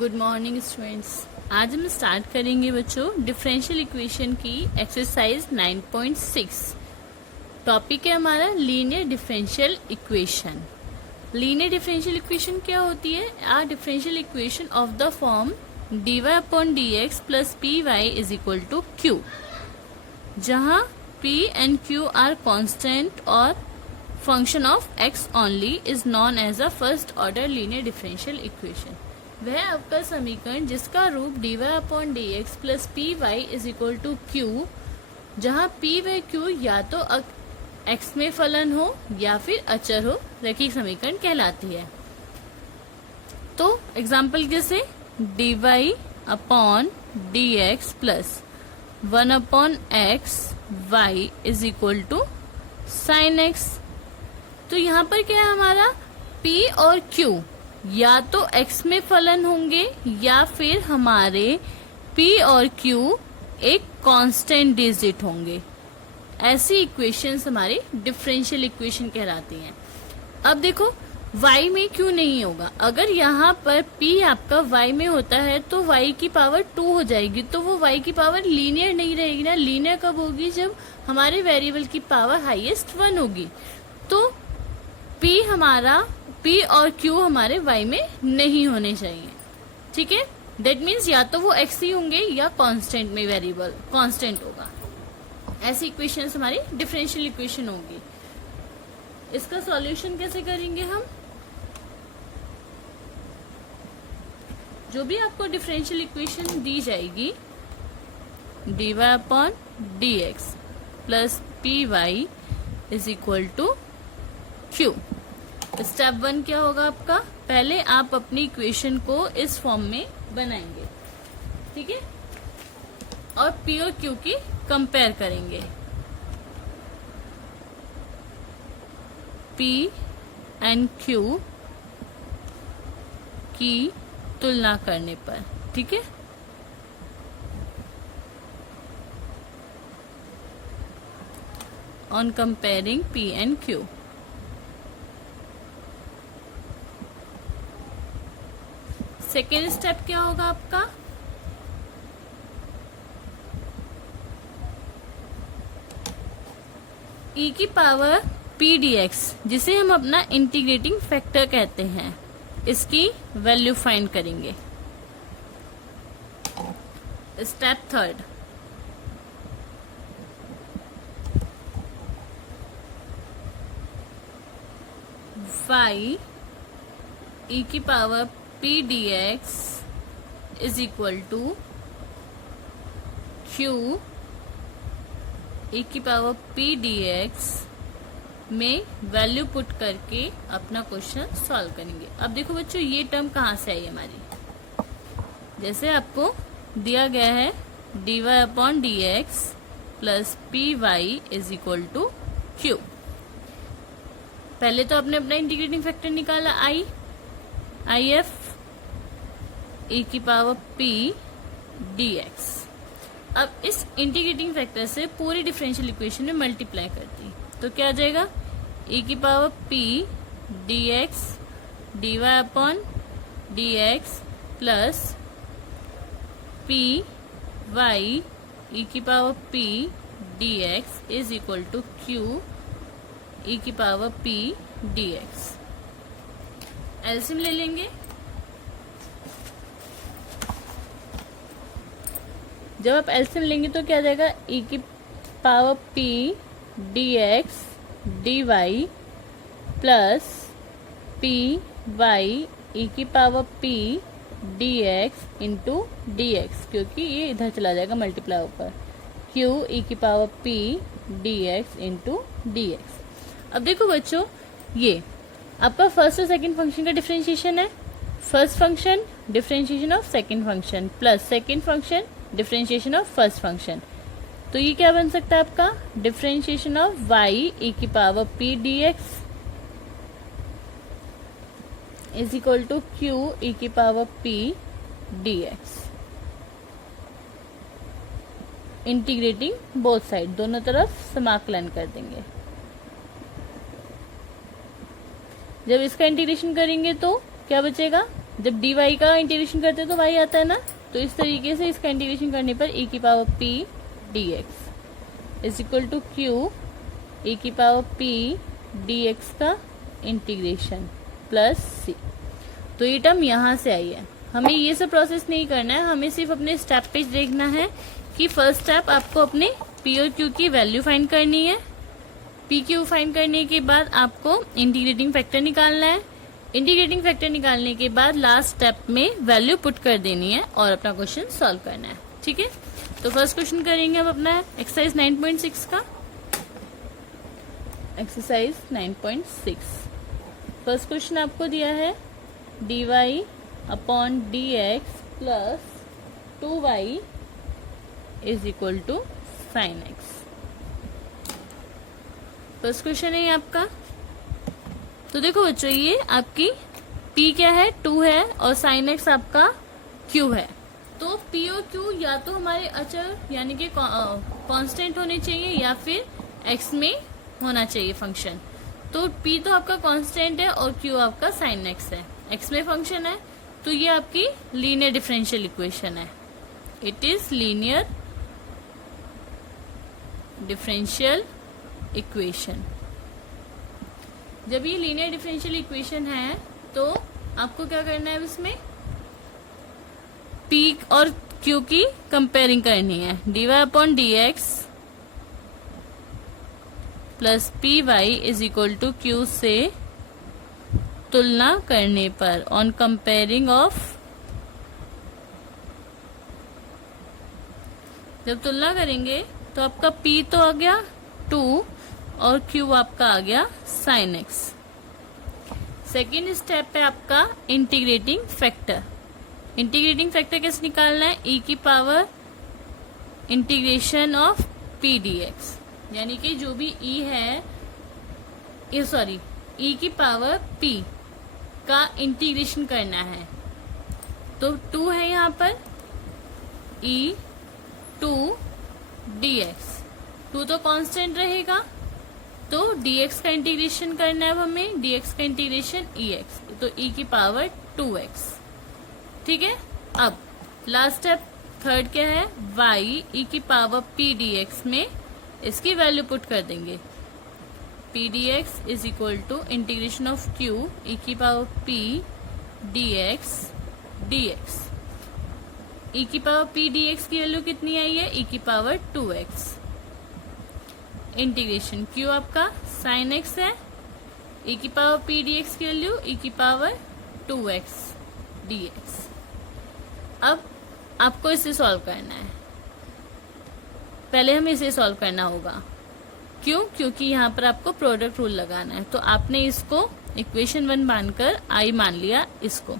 Good morning students. आज हम start करेंगे बच्चों डिफरेंशियल इक्वेशन की एक्सरसाइज 9.6। टॉपिक है हमारा linear differential equation. Linear differential equation क्या होती है? Are differential equation of the form dy upon dx plus P Y is equal to Q, जहाँ p and q are constant और function of x only is known as a first order linear differential equation. वह अवकल समीकरण जिसका रूप dy upon dx plus P Y is equal to Q, जहाँ p व q या तो x में फलन हो या फिर अचर हो, रैखिक समीकरण कहलाती है। तो एग्जाम्पल जैसे dy upon dx plus 1 upon x y is equal to sine x। तो यहाँ पर क्या है हमारा p और q या तो x में फलन होंगे या फिर हमारे p और q एक कांस्टेंट डिजिट होंगे। ऐसी इक्वेशंस हमारी डिफरेंशियल इक्वेशन कहलाती हैं। अब देखो y में क्यों नहीं होगा? अगर यहाँ पर p आपका y में होता है तो y की पावर 2 हो जाएगी, तो वो y की पावर लीनियर नहीं रहेगी ना। लीनियर कब होगी? जब हमारे वेरिएबल की पावर हाईएस्ट 1 होगी। तो p और q हमारे y में नहीं होने चाहिए, ठीक है। दैट मीन्स या तो वो x ही होंगे या कांस्टेंट में वेरिएबल कांस्टेंट होगा। ऐसी इक्वेशंस हमारी डिफरेंशियल इक्वेशन होंगी। इसका सॉल्यूशन कैसे करेंगे हम? जो भी आपको डिफरेंशियल इक्वेशन दी जाएगी dy upon dx plus P Y is equal to Q. Step 1 क्या होगा आपका? पहले आप अपनी इक्वेशन को इस फॉर्म में बनाएंगे, ठीक है, और p और q की कंपेयर करेंगे। p एंड q की तुलना करने पर, ठीक है। On comparing p and q। Second step क्या होगा आपका? e की पावर p dx, जिसे हम अपना इंटीग्रेटिंग फैक्टर कहते हैं, इसकी वैल्यू फाइंड करेंगे। स्टेप 3, y e की power p dx is equal to q e की पावर p dx में वैल्यू पुट करके अपना क्वेश्चन सॉल्व करेंगे। अब देखो बच्चों, ये टर्म कहाँ से आई हमारी? जैसे आपको दिया गया है dy upon dx plus P Y is equal to Q. पहले तो आपने अपना इंटीग्रेटिंग फैक्टर निकाला if e की पावर p dx। अब इस इंटीग्रेटिंग फैक्टर से पूरी डिफरेंशियल इक्वेशन में मल्टीप्लाई करती, तो क्या आ जाएगा? e की power p dx dy upon dx plus p y e की power p dx is equal to q e की पावर p dx। एलसीएम ले लेंगे। जब आप एलसीएम लेंगे तो क्या आ जाएगा? e की power p dx dy plus p y e की power p dx into dx, क्योंकि ये इधर चला जाएगा मल्टीप्लाई होकर, q e की power p dx into dx। अब देखो बच्चों, ये आपका फर्स्ट और सेकंड फंक्शन का डिफरेंशिएशन है। First function differentiation of second function plus second function differentiation of first function. तो ये क्या बन सकता है आपका? डिफरेंशिएशन ऑफ y e की power p dx is equal to q e की power p dx। Integrating both side, दोनों तरफ समाकलन कर देंगे। जब इसका इंटीग्रेशन करेंगे तो क्या बचेगा? जब dy का इंटीग्रेशन करते हैं तो y आता है ना, तो इस तरीके से इसका इंटीग्रेशन करने पर e की power p dx is equal to q e की पावर p dx का इंटीग्रेशन प्लस c। तो ये टर्म यहाँ से आई है। हमें ये सब प्रोसेस नहीं करना है, हमें सिर्फ अपने स्टेप पे देखना है कि फर्स्ट स्टेप आपको अपने p और q की वैल्यू फाइंड करनी है। p q फाइंड करने के बाद आपको इंटीग्रेटिंग फैक्टर निकालना है। इंटीग्रेटिंग फैक्टर निकालने के बाद लास्ट स्टेप में वैल्यू पुट कर देनी है और अपना क्वेश्चन सॉल्व करना है। ठीक है, तो फर्स्ट क्वेश्चन करेंगे हम अपना एक्सरसाइज 9.6 का। एक्सरसाइज 9.6 फर्स्ट क्वेश्चन आपको दिया है dy upon dx plus 2y is equal to sine X. First question है ये आपका। तो देखो बच्चों, ये आपकी p क्या है, 2 है, और साइन एक्स आपका q है। तो p और q या तो हमारे अचर यानी कि कांस्टेंट होने चाहिए या फिर x में होना चाहिए फंक्शन। तो p तो आपका कांस्टेंट है और q आपका साइन एक्स है, x में फंक्शन है, तो ये आपकी लीनियर डिफरेंशियल इक्वेशन है। It is linear differential equation. जब ये लीनियर डिफरेंशियल इक्वेशन है तो आपको क्या करना है, इसमें p और q की कंपेयरिंग करनी है। dy upon dx plus P Y is equal to Q से तुलना करने पर, ऑन कंपेयरिंग ऑफ, जब तुलना करेंगे तो आपका p तो आ गया 2 और q आपका आ गया साइन एक्स। सेकेंड स्टेप पे आपका इंटीग्रेटिंग फैक्टर। इंटीग्रेटिंग फैक्टर कैसे निकालना है, e की power integration of p dx, यानी कि जो भी e है, e की पावर p का इंटीग्रेशन करना है। तो 2 है यहाँ पर, e 2 dx, 2 तो कांस्टेंट रहेगा, तो dx का इंटीग्रेशन करना है अब हमें, dx का इंटीग्रेशन ex, तो e की पावर 2x। ठीक है, अब लास्ट स्टेप थर्ड क्या है, y e की पावर p dx में इसकी वैल्यू पुट कर देंगे। p dx is equal to integration of q e की power p dx dx। e की पावर p dx की वैल्यू कितनी आई है, e की पावर 2x। इंटीग्रेशन q आपका साइन x है, e की पावर p dx की वैल्यू e की पावर 2x dx। अब आपको इसे सॉल्व करना है। पहले हमें इसे सॉल्व करना होगा, क्यों, क्योंकि यहाँ पर आपको प्रोडक्ट रूल लगाना है। तो आपने इसको इक्वेशन 1 मानकर i मान लिया इसको,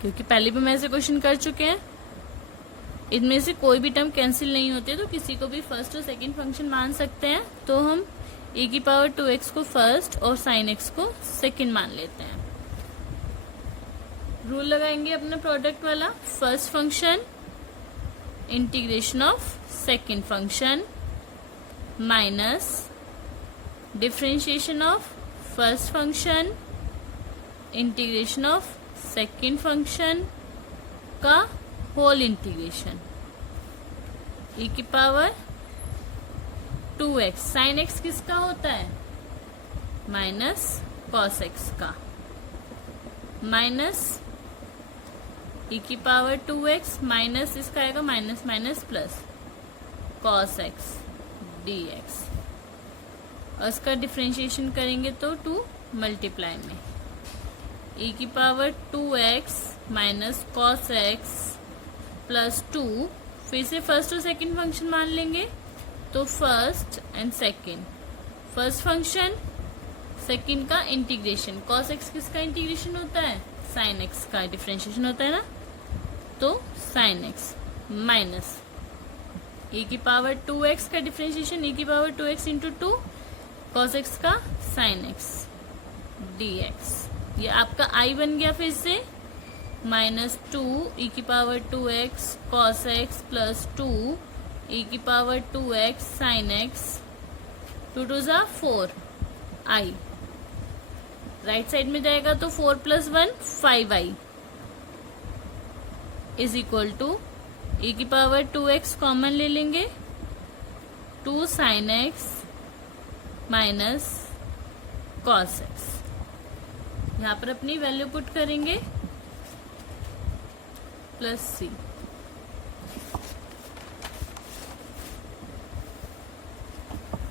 क्योंकि पहले भी हम ऐसे क्वेश्चन कर चुके हैं। इनमें से कोई भी टर्म कैंसिल नहीं होते, तो किसी को भी फर्स्ट और सेकंड फंक्शन मान सकते हैं। तो हम e की पावर 2x को फर्स्ट और साइन x को सेकंड मान लेते हैं। रूल लगाएंगे अपना प्रोडक्ट वाला, first function integration of second function minus differentiation of first function integration of second function का होल इंटीग्रेशन, e की पावर 2x, साइन x किसका होता है, माइनस कॉस x का, माइनस e की पावर 2x माइनस इसका आएगा minus minus plus cos x dx, और इसका डिफरेंशिएशन करेंगे तो 2 मल्टीप्लाई में e की power 2x minus cos x plus 2, फिर से फर्स्ट और सेकंड फंक्शन मान लेंगे। तो first and second, first function second का इंटीग्रेशन, कॉस एक्स किसका इंटीग्रेशन होता है, साइन एक्स का डिफरेंशिएशन होता है ना, तो साइन एक्स माइनस e की पावर 2x का डिफरेंशिएशन, e की power 2x into 2 cos x का साइन एक्स dx। ये आपका i बन गया फिर से, माइनस 2 e की power 2x cos x plus 2 e की पावर 2x साइन एक्स, 2 2 जा 4 i, राइट साइड में जाएगा तो 4 plus 1 5i is equal to e की पावर 2x कॉमन ले लेंगे, 2 sin x minus cos x। यहाँ पर अपनी वैल्यू पुट करेंगे plus c।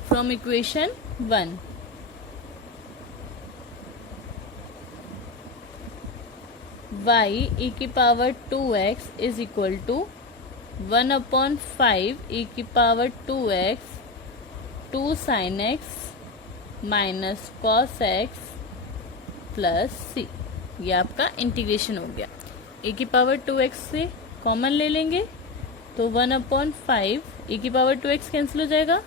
From equation 1 y e की power 2x is equal to 1/5 e की power 2x 2 sin x minus cos x plus c। ये आपका इंटीग्रेशन हो गया। e की पावर 2x से कॉमन ले लेंगे तो 1/5 e की पावर 2x कैंसिल हो जाएगा,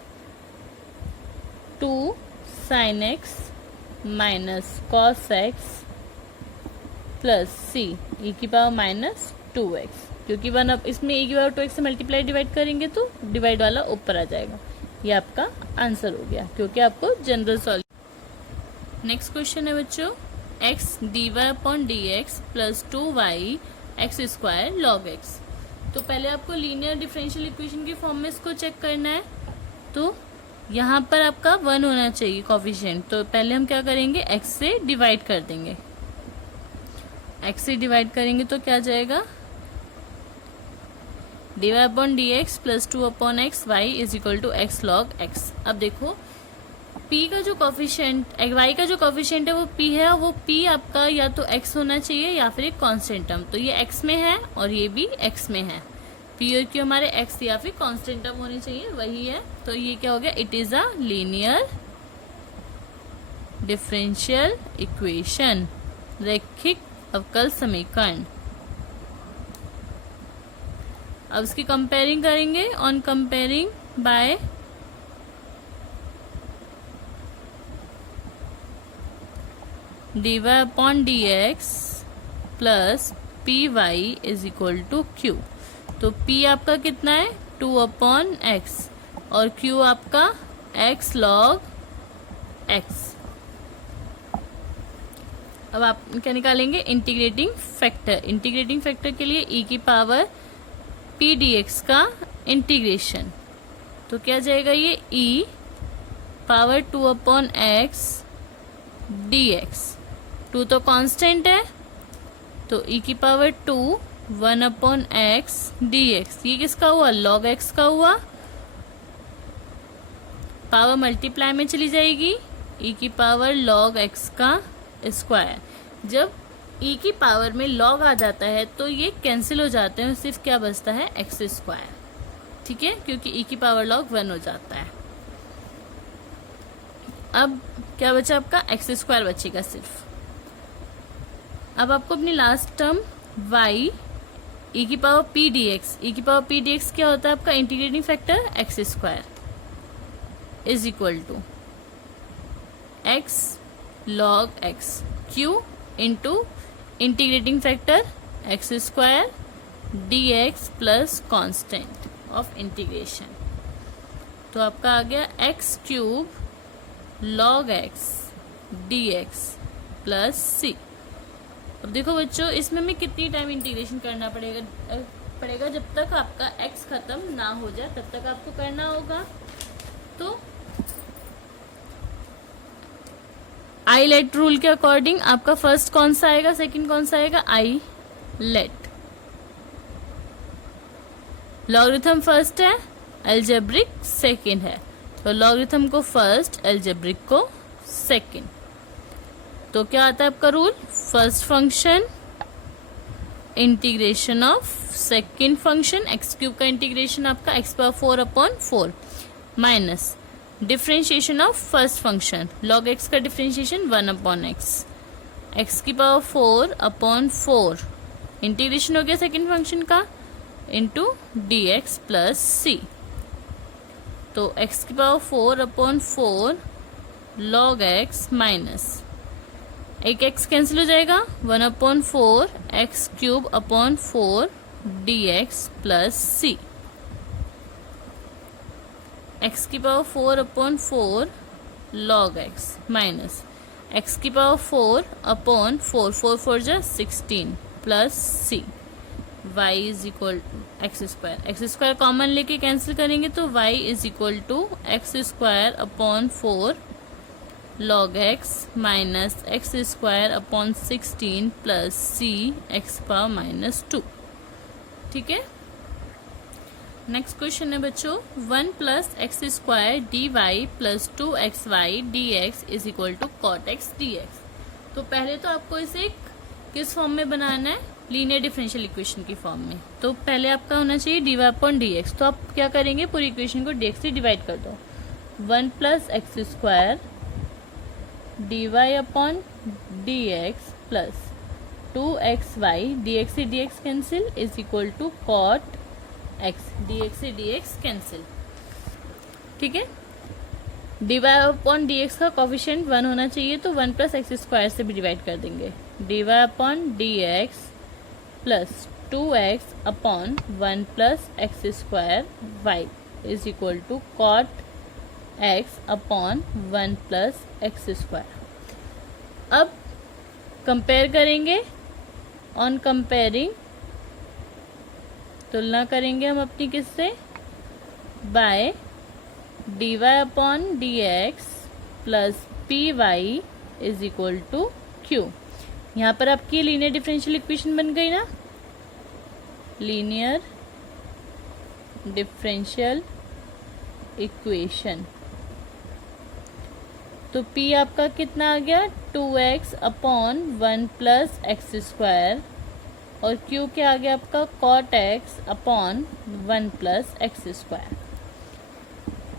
2 sin x minus cos x plus c e की पावर माइनस 2x, क्योंकि इसमें e की पावर 2x से मल्टीप्लाई डिवाइड करेंगे तो डिवाइड वाला ऊपर आ जाएगा। ये आपका आंसर हो गया, क्योंकि आपको जनरल सॉल्यूशन। नेक्स्ट क्वेश्चन है बच्चों, x dy/dx plus 2y x square log x। तो पहले आपको लीनियर डिफरेंशियल इक्वेशन की फॉर्म में इसको चेक करना है। तो यहाँ पर आपका 1 होना चाहिए कोफिशिएंट, तो पहले हम क्या करेंगे, x से डिवाइड कर देंगे। x से डिवाइड करेंगे तो क्या जाएगा, dy/dx plus 2/x y is equal to x log x। अब देखो p का जो कोफिशिएंट y का जो कोफिशिएंट है वो p है, वो p आपका या तो x होना चाहिए या फिर एक कांस्टेंट टर्म। तो ये x में है और ये भी x में है, p और q हमारे x या फिर कांस्टेंट टर्म होनी चाहिए, वही है। तो ये क्या हो गया, it is a linear differential equation, रैखिक अवकल समीकरण। अब इसकी कंपेयरिंग करेंगे, on comparing by dy/dx plus py is equal to q। तो p आपका कितना है, 2/x और q आपका x log x। अब आप क्या निकालेंगे, इंटीग्रेटिंग फैक्टर। इंटीग्रेटिंग फैक्टर के लिए e की पावर p dx का इंटीग्रेशन, तो क्या जाएगा, ये e पावर 2/x dx। 2 तो कांस्टेंट है, तो e की पावर 2 1/x dx। ये किसका हुआ, log x का हुआ। पावर मल्टीप्लाई में चली जाएगी, e की पावर log x का स्क्वायर। जब e की पावर में log आ जाता है तो ये कैंसिल हो जाते हैं, सिर्फ क्या बचता है, x स्क्वायर। ठीक है, क्योंकि e की पावर log 1 हो जाता है। अब क्या बचा आपका, x स्क्वायर बचेगा सिर्फ। अब आपको अपनी लास्ट टर्म y e की पावर p dx, e की पावर p dx क्या होता है आपका, integrating factor x square is equal to x log x q into integrating factor x square dx plus constant of integration. तो आपका आ गया x cube log x dx plus c। अब देखो बच्चों, इसमें हमें कितनी टाइम इंटीग्रेशन करना पड़ेगा, जब तक आपका x खत्म ना हो जाए तब तक आपको करना होगा। तो आई लेट रूल के अकॉर्डिंग आपका फर्स्ट कौन सा आएगा, सेकंड कौन सा आएगा, आई लेट। लॉगरिथम फर्स्ट है, एल्जेब्रिक सेकंड है, तो लॉगरिथम को फर्स्ट, एल्जेब्रिक को सेकंड। तो क्या आता है आपका rule, first function integration of second function x cube का इंटीग्रेशन आपका x power 4/4 minus differentiation of first function log x का डिफ्रेंशिएशन 1/x, x की पावर 4/4 इंटीग्रेशन हो गया सेकंड फंक्शन का इंटू dx प्लस c। तो x की power 4/4 log x minus एक x कैंसिल हो जाएगा, 1/4 x cube upon 4 dx plus c। x की power 4/4 log x minus x की पावर 4/4 4 4 जा 16 plus c। y is equal x square common लेके cancel करेंगे तो y is equal to x square upon 4 log x minus x square upon 16 plus c x power minus 2। ठीक है, next question है बच्चों 1 plus x square d y plus 2xy dx is equal to cot x dx। तो पहले तो आपको इसे किस फॉर्म में बनाना है, लीनियर डिफरेंशियल इक्वेशन की फॉर्म में। तो पहले आपका होना चाहिए dy अपॉन dx। तो आप क्या करेंगे, पूरी इक्वेशन को dx से डिवाइड कर दो। 1 plus x square dy upon dx plus 2xy dx से dx cancel is equal to cot x, dx से dx कैंसिल। ठीक है, dy अपॉन dx का कोफिशिएंट 1 होना चाहिए तो 1 प्लस एक्स स्क्वायर से भी डिवाइड कर देंगे। dy upon dx plus 2x upon 1 plus x square y is equal to cot x upon 1 plus x square. अब कंपेयर करेंगे, ऑन कंपेयरिंग तुलना करेंगे हम अपनी किससे, by dy upon dx plus py is equal to q। यहाँ पर आपकी लीनियर डिफरेंशियल इक्वेशन बन गई ना, लीनियर डिफरेंशियल इक्वेशन। तो p आपका कितना आ गया, 2x upon 1 plus x square और q क्या आ गया आपका, cot x upon 1 plus x square.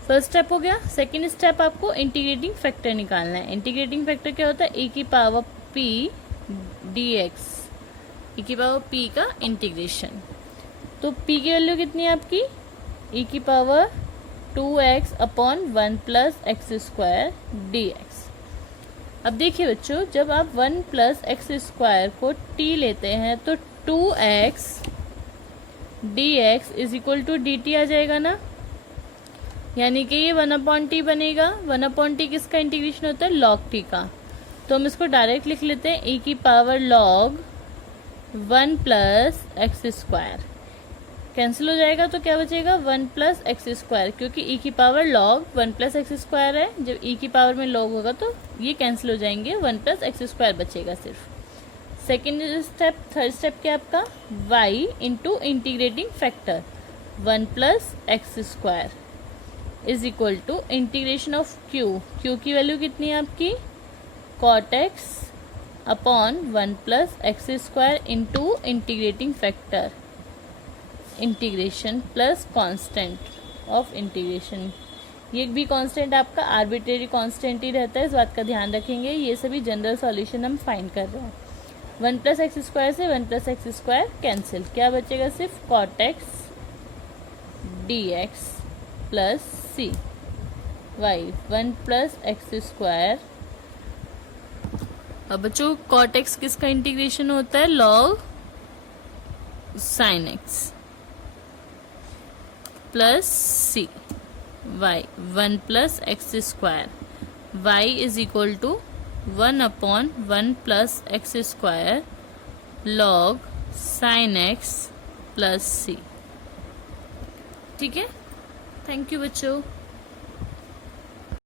First step हो गया। सेकेंड स्टेप आपको इंटीग्रेटिंग फैक्टर निकालना है। इंटीग्रेटिंग फैक्टर क्या होता है, e की पावर p dx, e की पावर p का इंटीग्रेशन। तो p की वैल्यू कितनी है आपकी, e की power 2x upon 1 plus x square dx। अब देखिए बच्चों, जब आप 1 प्लस एक्स स्क्वायर को t लेते हैं तो 2x dx is equal to dt आ जाएगा ना, यानी कि ये 1 अपॉन टी बनेगा। 1 अपॉन टी किसका इंटीग्रेशन होता है, log t का। तो हम इसको डायरेक्ट लिख लेते हैं, e की power log 1 plus x square cancel हो जाएगा तो क्या बचेगा, 1 प्लस एक्स स्क्वायर, क्योंकि e की power log 1 plus x square है। जब e की पावर में log होगा तो ये कैंसिल हो जाएंगे, 1 प्लस एक्स स्क्वायर बचेगा सिर्फ। सेकेंड स्टेप, थर्ड स्टेप क्या आपका, y into integrating factor 1 plus x square is equal to integration of q की वैल्यू कितनी है आपकी, cot x upon 1 plus x square into integrating factor integration plus constant of integration. ये भी constant आपका arbitrary constant ही रहता है, इस बात का ध्यान रखेंगे। ये सभी जनरल सॉल्यूशन हम फाइंड कर रहे हैं। 1 प्लस एक्स स्क्वायर से 1 प्लस एक्स स्क्वायर कैंसिल, क्या बचेगा, सिर्फ cot x dx plus c y 1 plus x square. अब बच्चों cot x किसका इंटीग्रेशन होता है, log sin x plus c y 1 plus x square y is equal to 1 upon 1 plus x square log sin x plus c। ठीक है, thank you बच्चों।